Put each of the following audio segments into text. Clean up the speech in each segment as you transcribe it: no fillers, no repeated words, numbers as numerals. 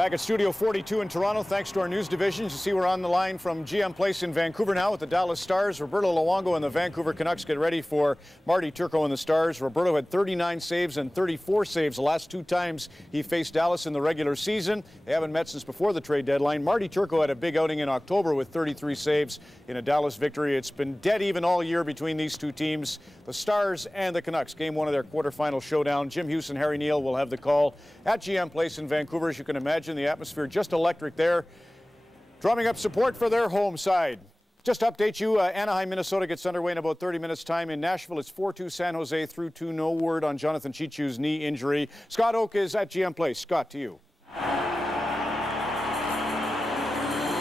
Back at Studio 42 in Toronto, thanks to our news divisions. You see we're on the line from GM Place in Vancouver now with the Dallas Stars. Roberto Luongo and the Vancouver Canucks get ready for Marty Turco and the Stars. Roberto had 39 saves and 34 saves the last two times he faced Dallas in the regular season. They haven't met since before the trade deadline. Marty Turco had a big outing in October with 33 saves in a Dallas victory. It's been dead even all year between these two teams, the Stars and the Canucks. Game one of their quarterfinal showdown. Jim Hughes and Harry Neal will have the call at GM Place in Vancouver. As you can imagine, the atmosphere just electric there, drumming up support for their home side. Just to update you, Anaheim, Minnesota gets underway in about 30 minutes' time. In Nashville, it's 4-2 San Jose, 3-2. No word on Jonathan Cheechoo's knee injury. Scott Oake is at GM Place. Scott, to you.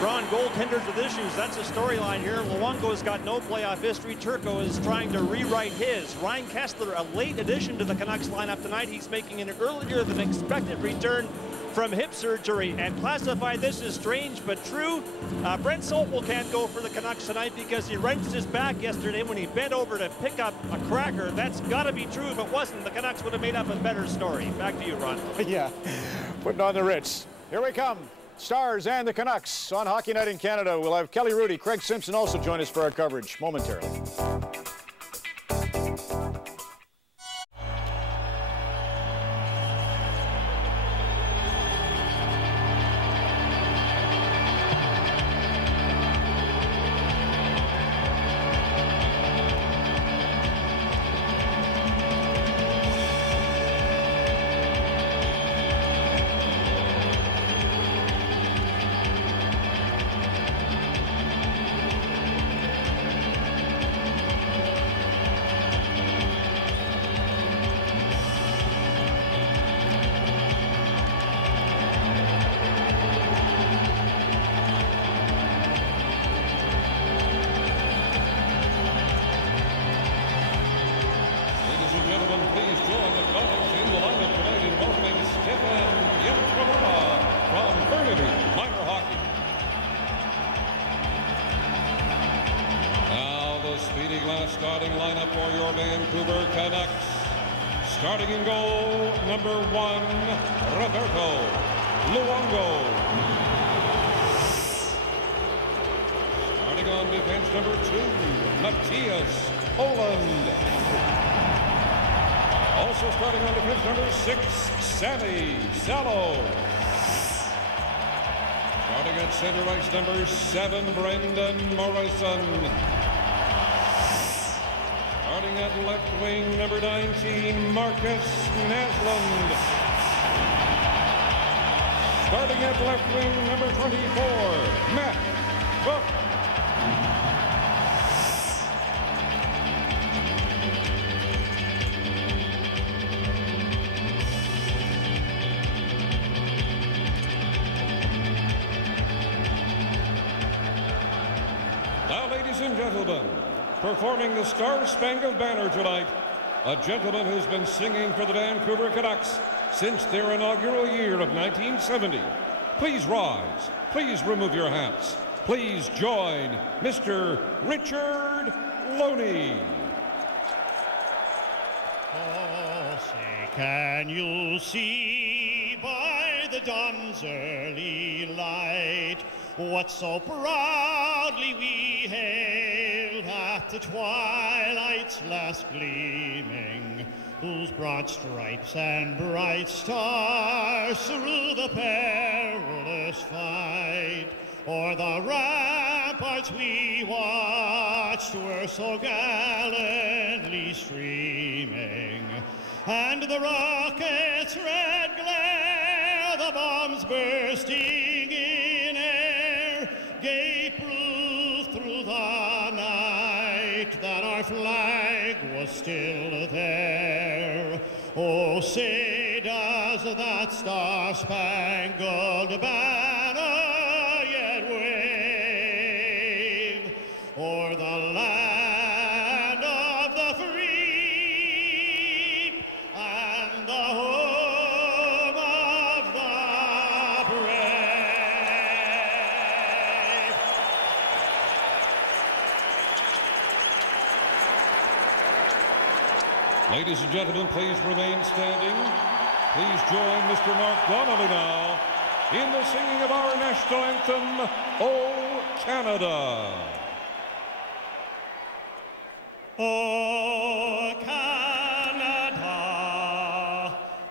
Ron, goaltenders with issues. That's a storyline here. Luongo's got no playoff history. Turco is trying to rewrite his. Ryan Kesler, a late addition to the Canucks lineup tonight. He's making an earlier than expected return from hip surgery, and classified this as strange but true. Brent Sopel can't go for the Canucks tonight because he wrenched his back yesterday when he bent over to pick up a cracker. That's got to be true. If it wasn't, the Canucks would have made up a better story. Back to you, Ron. Yeah, putting on the Ritz. Here we come. Stars and the Canucks on Hockey Night in Canada. We'll have Kelly Rudy, Craig Simpson also join us for our coverage momentarily. Starting lineup for your Vancouver Canucks. Starting in goal, number 1, Roberto Luongo. Starting on defense, number 2, Matthias Ohlund. Also starting on defense, number 6, Sammy Salo. Starting at center ice, number 7, Brendan Morrison. Starting at left wing, number 19, Marcus Naslund. Starting at left wing, number 24, Matt Cooke. Now, ladies and gentlemen, performing the Star-Spangled Banner tonight, a gentleman who's been singing for the Vancouver Canucks since their inaugural year of 1970. Please rise. Please remove your hats. Please join Mr. Richard Loney. Oh, say, can you see by the dawn's early light what so proudly we hailed at the twilight's last gleaming, whose broad stripes and bright stars through the perilous fight o'er the ramparts we watched were so gallantly streaming, and the rocket's red glare, the bombs bursting in air, gave proof through the night that our flag was still there. Oh, say does that star-spangled banner yet wave o'er the land of the free and the home of the brave. Ladies and gentlemen, please remain standing. Please join Mr. Mark Donnelly now in the singing of our national anthem, O Canada. O Canada,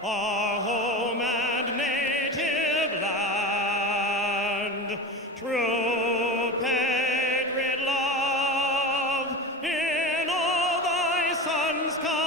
our home and native land, true patriot love in all thy sons' command.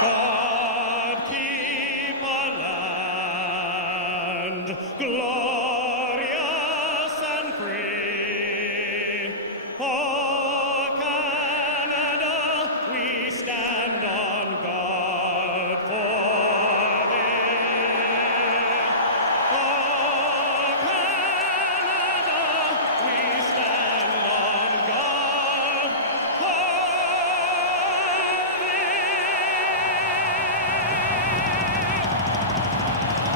God keep our land glorious and free. Oh, Canada, we stand on guard for thee. Oh, Canada, we stand on guard for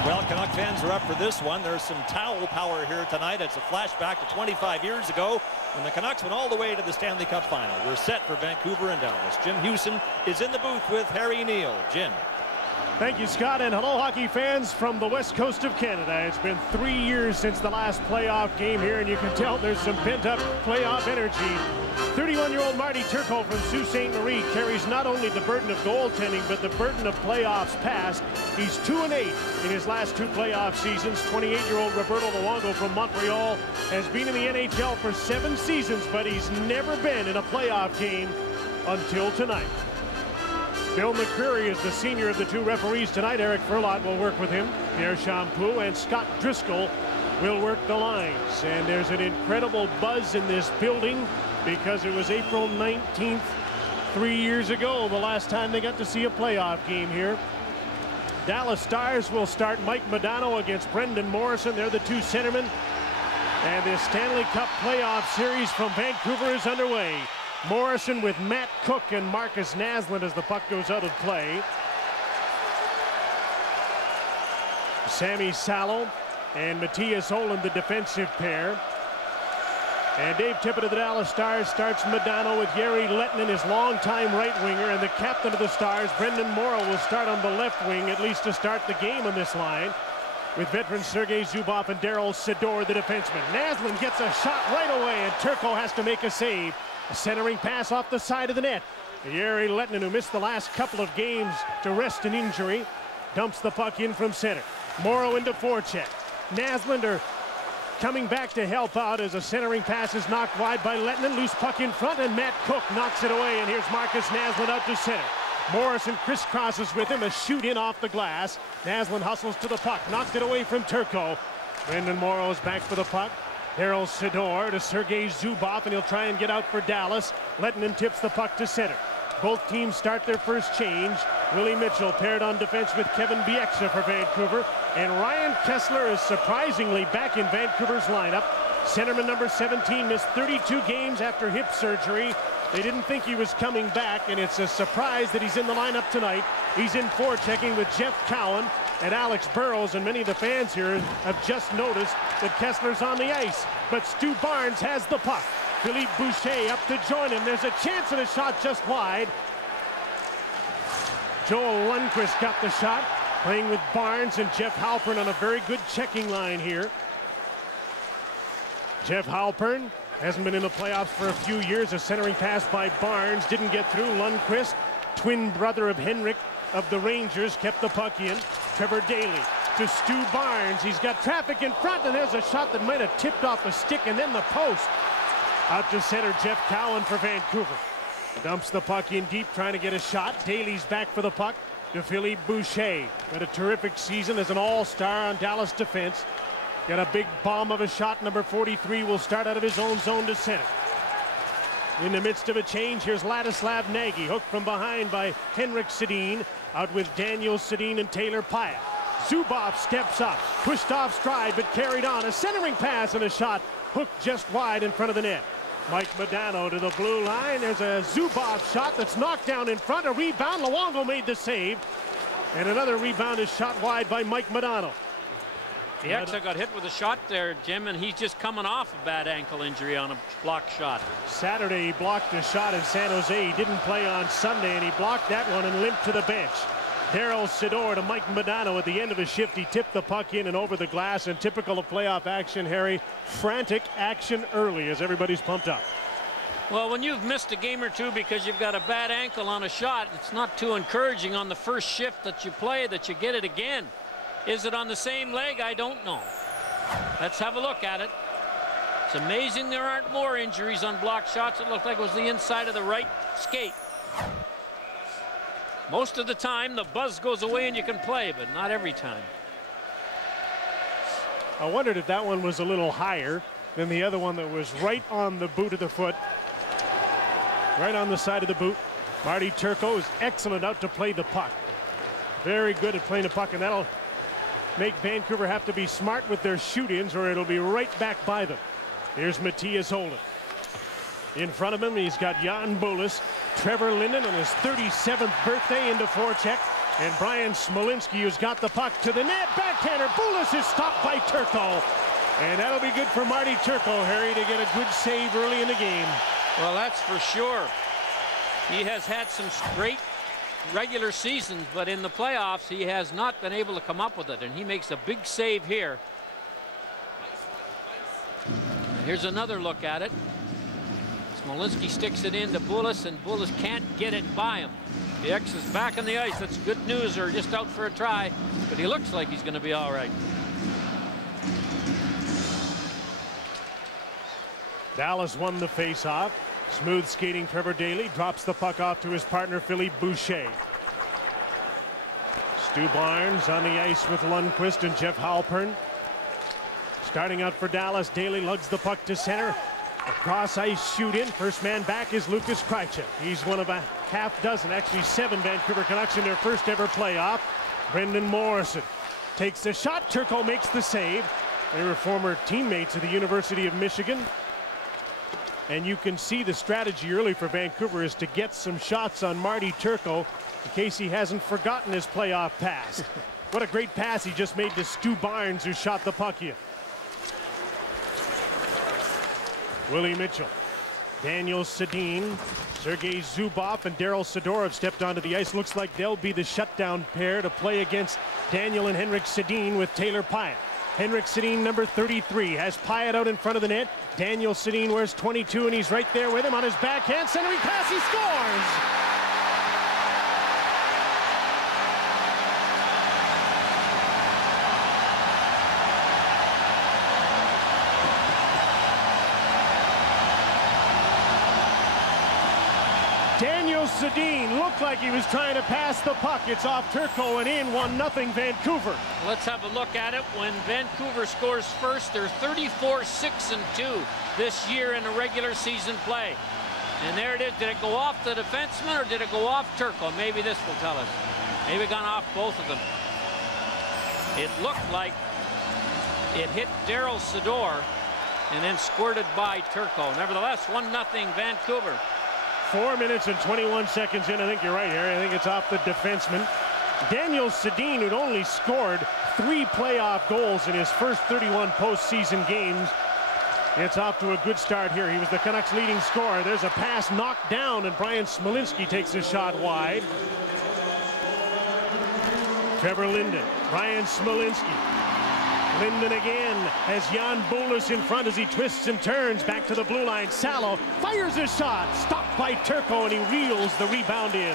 Well, Canuck fans are up for this one. There's some towel power here tonight. It's a flashback to 25 years ago when the Canucks went all the way to the Stanley Cup final. We're set for Vancouver and Dallas. Jim Hewson is in the booth with Harry Neal. Jim. Thank you, Scott, and hello, hockey fans from the west coast of Canada. It's been 3 years since the last playoff game here, and you can tell there's some pent-up playoff energy. 31-year-old Marty Turco from Sault Ste. Marie carries not only the burden of goaltending, but the burden of playoffs past. He's 2-8 in his last 2 playoff seasons. 28-year-old Roberto Luongo from Montreal has been in the NHL for 7 seasons, but he's never been in a playoff game until tonight. Bill McCreary is the senior of the 2 referees tonight. Eric Furlot will work with him. Pierre Champoux and Scott Driscoll will work the lines. And there's an incredible buzz in this building because it was April 19th, 3 years ago, the last time they got to see a playoff game here. Dallas Stars will start Mike Modano against Brendan Morrison. They're the 2 centermen. And the Stanley Cup playoff series from Vancouver is underway. Morrison with Matt Cook and Marcus Naslund as the puck goes out of play. Sammy Salo and Matthias Ohlund, the defensive pair. And Dave Tippett of the Dallas Stars starts Modano with Jere Lehtinen, his longtime right winger, and the captain of the Stars, Brendan Morrow, will start on the left wing, at least to start the game on this line, with veteran Sergei Zubov and Daryl Sador, the defenseman. Naslund gets a shot right away, and Turco has to make a save. A centering pass off the side of the net. Jere Lehtinen, who missed the last couple of games to rest an injury, dumps the puck in from center. Morrow into forecheck. Naslund coming back to help out as a centering pass is knocked wide by Lehtinen. Loose puck in front, and Matt Cook knocks it away, and here's Marcus Naslund out to center. Morrison crisscrosses with him, a shoot in off the glass. Naslund hustles to the puck, knocked it away from Turco. Brendan Morrow is back for the puck. Daryl Sador to Sergei Zubov, and he'll try and get out for Dallas. Lehtinen tips the puck to center. Both teams start their first change. Willie Mitchell paired on defense with Kevin Bieksa for Vancouver. And Ryan Kessler is surprisingly back in Vancouver's lineup. Centerman number 17 missed 32 games after hip surgery. They didn't think he was coming back, and it's a surprise that he's in the lineup tonight. He's in forechecking with Jeff Cowan and Alex Burrows, and many of the fans here have just noticed that Kessler's on the ice. But Stu Barnes has the puck. Philippe Boucher up to join him. There's a chance at a shot just wide. Joel Lundqvist got the shot, playing with Barnes and Jeff Halpern on a very good checking line here. Jeff Halpern hasn't been in the playoffs for a few years. A centering pass by Barnes didn't get through. Lundqvist, twin brother of Henrik of the Rangers, kept the puck in. Trevor Daley to Stu Barnes. He's got traffic in front, and there's a shot that might have tipped off the stick and then the post. Out to center, Jeff Cowan for Vancouver. Dumps the puck in deep, trying to get a shot. Daly's back for the puck to Philippe Boucher. Had a terrific season as an all-star on Dallas defense. Got a big bomb of a shot. Number 43 will start out of his own zone to center. In the midst of a change, here's Ladislav Nagy, hooked from behind by Henrik Sedin. Out with Daniel Sedin and Taylor Pyatt. Zubov steps up, pushed off stride, but carried on. A centering pass and a shot hooked just wide in front of the net. Mike Modano to the blue line. There's a Zubov shot that's knocked down in front. A rebound. Luongo made the save. And another rebound is shot wide by Mike Modano. Bieksa got hit with a shot there, Jim, and he's just coming off a bad ankle injury on a blocked shot. Saturday he blocked a shot in San Jose. He didn't play on Sunday, and he blocked that one and limped to the bench. Darryl Sydor to Mike Modano at the end of a shift. He tipped the puck in and over the glass, and typical of playoff action, Harry, frantic action early as everybody's pumped up. Well, when you've missed a game or two because you've got a bad ankle on a shot, it's not too encouraging on the first shift that you play that you get it again. Is it on the same leg? I don't know. Let's have a look at it. It's amazing there aren't more injuries on blocked shots. It looked like it was the inside of the right skate. Most of the time, the buzz goes away and you can play, but not every time. I wondered if that one was a little higher than the other one that was right on the boot of the foot. Right on the side of the boot. Marty Turco is excellent out to play the puck. Very good at playing the puck, and that'll make Vancouver have to be smart with their shoot-ins, or it'll be right back by them. Here's Matthias Holden. In front of him, he's got Jan Bulis, Trevor Linden on his 37th birthday into forecheck, and Brian Smolinski, who's got the puck to the net. Backhander. Bulis is stopped by Turco. And that'll be good for Marty Turco, Harry, to get a good save early in the game. Well, that's for sure. He has had some great regular seasons, but in the playoffs he has not been able to come up with it, and he makes a big save here. Here's another look at it. Smolinski sticks it into Bulis, and Bulis can't get it by him. The X is back on the ice. That's good news, or just out for a try, but he looks like he's going to be all right. Dallas won the face-off. Smooth skating Trevor Daley drops the puck off to his partner Philippe Boucher. Stu Barnes on the ice with Lundqvist and Jeff Halpern. Starting out for Dallas, Daley lugs the puck to center. A cross-ice shoot-in. First man back is Lucas Krejci. He's one of a half dozen, actually 7 Vancouver Canucks in their first ever playoff. Brendan Morrison takes the shot. Turco makes the save. They were former teammates at the University of Michigan. And you can see the strategy early for Vancouver is to get some shots on Marty Turco in case he hasn't forgotten his playoff pass. What a great pass he just made to Stu Barnes, who shot the puck in. Willie Mitchell, Daniel Sedin, Sergei Zubov, and Darryl Sydor have stepped onto the ice. Looks like they'll be the shutdown pair to play against Daniel and Henrik Sedin with Taylor Pyatt. Henrik Sedin, number 33, has Pyatt out in front of the net. Daniel Sedin wears 22, and he's right there with him on his backhand. Centering pass, he scores! Daniel Sedin looked like he was trying to pass the puck. It's off Turco and in. 1-0 Vancouver. Let's have a look at it. When Vancouver scores first, they're 34-6-2 this year in a regular season play. And there it is. Did it go off the defenseman or did it go off Turco? Maybe this will tell us. Maybe it gone off both of them. It looked like it hit Darryl Sydor and then squirted by Turco. Nevertheless, 1-0 Vancouver. 4 minutes and 21 seconds in. I think you're right, Harry. I think it's off the defenseman. Daniel Sedin, who'd only scored 3 playoff goals in his first 31 postseason games. It's off to a good start here. He was the Canucks' leading scorer. There's a pass knocked down, and Brian Smolinski takes a shot wide. Trevor Linden, Brian Smolinski. Linden again has Jan Bulis in front as he twists and turns back to the blue line. Salo fires a shot, stopped by Turco, and he reels the rebound in.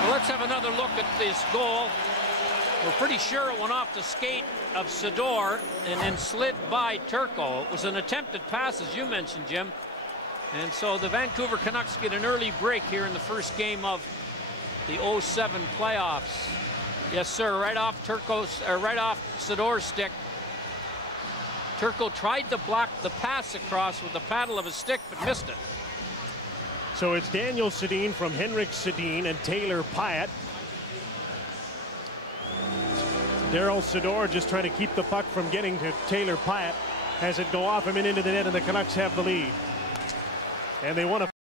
Well, let's have another look at this goal. We're pretty sure it went off the skate of Sydor and then slid by Turco. It was an attempted pass, as you mentioned, Jim. And so the Vancouver Canucks get an early break here in the first game of the 07 playoffs. Yes, sir, right off Sydor's stick. Turco tried to block the pass across with the paddle of his stick, but missed it. So it's Daniel Sedin from Henrik Sedin and Taylor Pyatt. Darryl Sydor just trying to keep the puck from getting to Taylor Pyatt. has it go off him and into the net, and the Canucks have the lead. And they want to